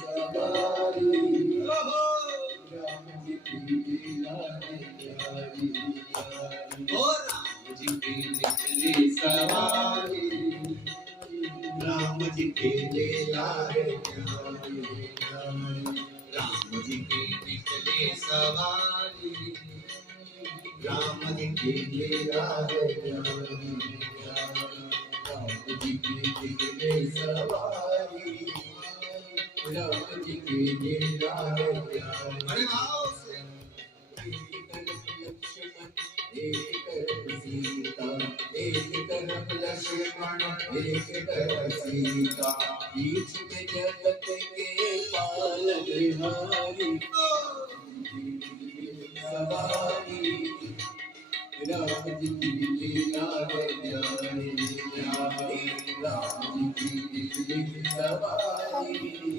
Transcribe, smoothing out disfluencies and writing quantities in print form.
सवारी राम जी की लीला है प्यारी प्यारी ओ राम जी की निकली सवारी राम जी की लीला है प्यारी प्यारी राम जी की निकली सवारी राम जी की लीला है प्यारी प्यारी राम जी की निकली सवारी राम जी की लीला है प्यारी अरे भाव से एक तरफ लक्ष्मण एक तरफ सीता एक तरफ लक्ष्मण एक तरफ सीता बीच में जगत के पालन हारी सवारी राम जी की लीला है प्यारी प्यारी राम जी की सवारी।